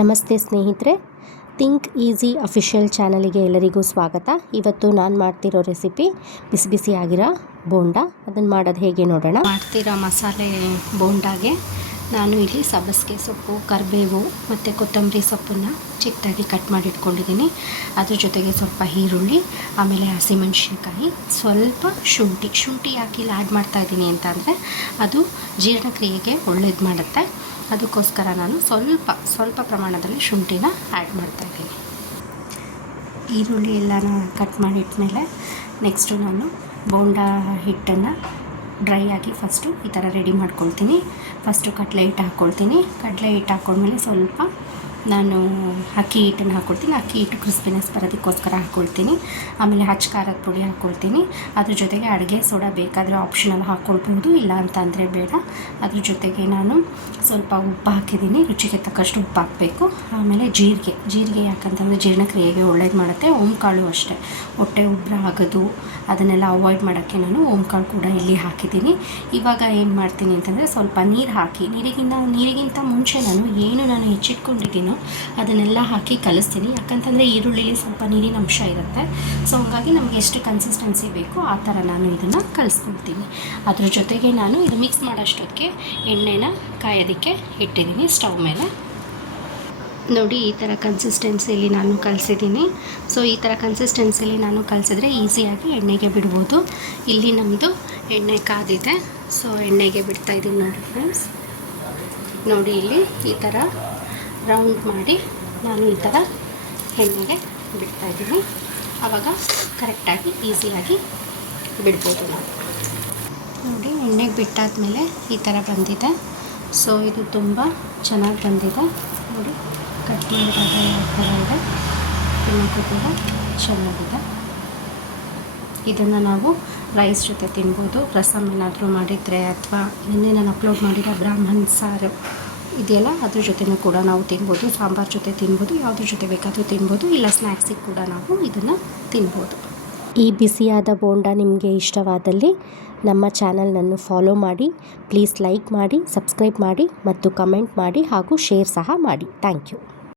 ನಮಸ್ತೆ ಸ್ನೇಹಿತರೆ, think easy official ಚಾನಲಿಗೆ ಎಲ್ಲರಿಗೂ ಸ್ವಾಗತ. ಇವತ್ತು ನಾನು ಮಾಡ್ತಿರೋ ರೆಸಿಪಿ ಬಿಸಿ ಬಿಸಿಯಾಗಿರೋ ಬೋಂಡಾ. ಅದನ್ನು ಮಾಡೋದು ಹೇಗೆ ನೋಡೋಣ. ಮಾಡ್ತಿರೋ ಮಸಾಲೆ ಬೋಂಡಾಗೆ ನಾನು ಇಲ್ಲಿ ಸಬ್ಬಸಿಗೆ ಸೊಪ್ಪು, ಕರಿಬೇವು ಮತ್ತು ಕೊತ್ತಂಬರಿ ಸೊಪ್ಪನ್ನು ಚಿಕ್ಕದಾಗಿ ಕಟ್ ಮಾಡಿ ಇಟ್ಕೊಂಡಿದ್ದೀನಿ. ಅದ್ರ ಜೊತೆಗೆ ಸ್ವಲ್ಪ ಈರುಳ್ಳಿ, ಆಮೇಲೆ ಹಸಿಮೆಣಸಿನ್ಕಾಯಿ, ಸ್ವಲ್ಪ ಶುಂಠಿ ಯಾಕೆ ಆ್ಯಡ್ ಮಾಡ್ತಾಯಿದ್ದೀನಿ ಅಂತ ಅಂದರೆ ಅದು ಜೀರ್ಣಕ್ರಿಯೆಗೆ ಒಳ್ಳೇದು ಮಾಡುತ್ತೆ. ಅದಕ್ಕೋಸ್ಕರ ನಾನು ಸ್ವಲ್ಪ ಪ್ರಮಾಣದಲ್ಲಿ ಶುಂಠಿನ ಆ್ಯಡ್ ಮಾಡ್ತಾಯಿದ್ದೀನಿ. ಈರುಳ್ಳಿ ಎಲ್ಲನ ಕಟ್ ಮಾಡಿಟ್ಮೇಲೆ ನೆಕ್ಸ್ಟು ನಾನು ಬೋಂಡಾ ಹಿಟ್ಟನ್ನು ಡ್ರೈ ಆಗಿ ಫಸ್ಟು ಈ ಥರ ರೆಡಿ ಮಾಡ್ಕೊಳ್ತೀನಿ. ಫಸ್ಟು ಕಡಲೆ ಹಿಟ್ಟು ಹಾಕ್ಕೊಳ್ತೀನಿ. ಕಡಲೆ ಹಿಟ್ಟು ಹಾಕ್ಕೊಂಡ್ಮೇಲೆ ಸ್ವಲ್ಪ ನಾನು ಅಕ್ಕಿ ಹಿಟ್ಟನ್ನು ಹಾಕ್ಕೊಳ್ತೀನಿ. ಅಕ್ಕಿ ಹಿಟ್ಟು ಕ್ರಿಸ್ಪಿನೆಸ್ ಬರೋದಕ್ಕೋಸ್ಕರ ಹಾಕ್ಕೊಳ್ತೀನಿ. ಆಮೇಲೆ ಖಾರದ ಪುಡಿ ಹಾಕ್ಕೊಳ್ತೀನಿ. ಅದ್ರ ಜೊತೆಗೆ ಅಡುಗೆ ಸೋಡಾ ಬೇಕಾದರೆ ಆಪ್ಷನಲ್ ಹಾಕ್ಕೊಳ್ಬೋದು, ಇಲ್ಲ ಅಂತ ಅಂದರೆ ಬೇಡ. ಅದ್ರ ಜೊತೆಗೆ ನಾನು ಸ್ವಲ್ಪ ಉಪ್ಪು ಹಾಕಿದ್ದೀನಿ, ರುಚಿಗೆ ತಕ್ಕಷ್ಟು ಉಪ್ಪು ಹಾಕಬೇಕು. ಆಮೇಲೆ ಜೀರಿಗೆ ಯಾಕಂತಂದರೆ ಜೀರ್ಣಕ್ರಿಯೆಗೆ ಒಳ್ಳೇದು ಮಾಡುತ್ತೆ. ಓಂಕಾಳು ಅಷ್ಟೇ, ಹೊಟ್ಟೆ ಉಬ್ಬರ ಆಗೋದು ಅದನ್ನೆಲ್ಲ ಅವಾಯ್ಡ್ ಮಾಡೋಕ್ಕೆ ನಾನು ಓಂಕಾಳು ಕೂಡ ಇಲ್ಲಿ ಹಾಕಿದ್ದೀನಿ. ಇವಾಗ ಏನು ಮಾಡ್ತೀನಿ ಅಂತಂದರೆ ಸ್ವಲ್ಪ ನೀರು ಹಾಕಿ, ನೀರಿಗಿಂತ ಮುಂಚೆ ನಾನು ಹೆಚ್ಚಿಟ್ಕೊಂಡಿದ್ದೀನೋ ಅದನ್ನೆಲ್ಲ ಹಾಕಿ ಕಲಿಸ್ತೀನಿ. ಯಾಕಂತಂದರೆ ಈರುಳ್ಳಿಲಿ ಸ್ವಲ್ಪ ನೀರಿನ ಅಂಶ ಇರುತ್ತೆ. ಸೊ ಹಾಗಾಗಿ ನಮಗೆ ಎಷ್ಟು ಕನ್ಸಿಸ್ಟೆನ್ಸಿ ಬೇಕು ಆ ಥರ ನಾನು ಇದನ್ನು ಕಲಿಸ್ಕೊಳ್ತೀನಿ. ಅದ್ರ ಜೊತೆಗೆ ನಾನು ಇದು ಮಿಕ್ಸ್ ಮಾಡೋಷ್ಟೊತ್ತಿಗೆ ಎಣ್ಣೆನ ಕಾಯೋದಕ್ಕೆ ಇಟ್ಟಿದ್ದೀನಿ ಸ್ಟವ್ ಮೇಲೆ. ನೋಡಿ, ಈ ಥರ ಕನ್ಸಿಸ್ಟೆನ್ಸಿಲಿ ನಾನು ಕಲಿಸಿದ್ದೀನಿ. ಸೊ ಈ ಥರ ಕನ್ಸಿಸ್ಟೆನ್ಸಿಲಿ ನಾನು ಕಲಿಸಿದ್ರೆ ಈಸಿಯಾಗಿ ಎಣ್ಣೆಗೆ ಬಿಡ್ಬೋದು. ಇಲ್ಲಿ ನಮ್ಮದು ಎಣ್ಣೆ ಕಾದಿದೆ. ಸೊ ಎಣ್ಣೆಗೆ ಬಿಡ್ತಾಯಿದ್ದೀನಿ ನೋಡಿ ಫ್ರೆಂಡ್ಸ್. ನೋಡಿ, ಇಲ್ಲಿ ಈ ಥರ ರೌಂಡ್ ಮಾಡಿ ನಾನು ಈ ಥರ ಎಣ್ಣೆಗೆ ಬಿಡ್ತಾಯಿದ್ದೀನಿ. ಆವಾಗ ಕರೆಕ್ಟಾಗಿ ಈಸಿಯಾಗಿ ಬಿಡ್ಬೋದು ನಾವು. ನೋಡಿ, ಎಣ್ಣೆಗೆ ಬಿಟ್ಟಾದಮೇಲೆ ಈ ಥರ ಬಂದಿದೆ. ಸೊ ಇದು ತುಂಬ ಚೆನ್ನಾಗಿ ಬಂದಿದೆ. ನೋಡಿ, ಕಟ್ ಮಾಡಿದಾಗ ಯಾವ ಥರ ಇದೆ, ತಿನ್ನೋಕ್ಕೂ ಕೂಡ ಚೆನ್ನಾಗಿದೆ. ಇದನ್ನು ನಾವು ರೈಸ್ ಜೊತೆ ತಿನ್ಬೋದು. ರಸಮ್ ಏನಾದರೂ ಮಾಡಿದರೆ ಅಥವಾ ನಿನ್ನೆ ನಾನು ಅಪ್ಲೋಡ್ ಮಾಡಿರೋ ಬ್ರಾಹ್ಮಣ ಸಾರು ಇದೆಯಲ್ಲ, ಅದ್ರ ಜೊತೆನೂ ಕೂಡ ನಾವು ತಿನ್ಬೋದು. ಸಾಂಬಾರು ಜೊತೆ ತಿನ್ಬೋದು, ಯಾವುದ್ರ ಜೊತೆ ಬೇಕಾದರೂ ತಿನ್ಬೋದು, ಇಲ್ಲ ಸ್ನ್ಯಾಕ್ಸಿಗೆ ಕೂಡ ನಾವು ಇದನ್ನು ತಿನ್ಬೋದು. ಈ ಬಿಸಿಯಾದ ಬೋಂಡಾ ನಿಮಗೆ ಇಷ್ಟವಾದಲ್ಲಿ ನಮ್ಮ ಚಾನಲ್ನನ್ನು ಫಾಲೋ ಮಾಡಿ, ಪ್ಲೀಸ್ ಲೈಕ್ ಮಾಡಿ, ಸಬ್ಸ್ಕ್ರೈಬ್ ಮಾಡಿ ಮತ್ತು ಕಮೆಂಟ್ ಮಾಡಿ ಹಾಗೂ ಶೇರ್ ಸಹ ಮಾಡಿ. Thank you.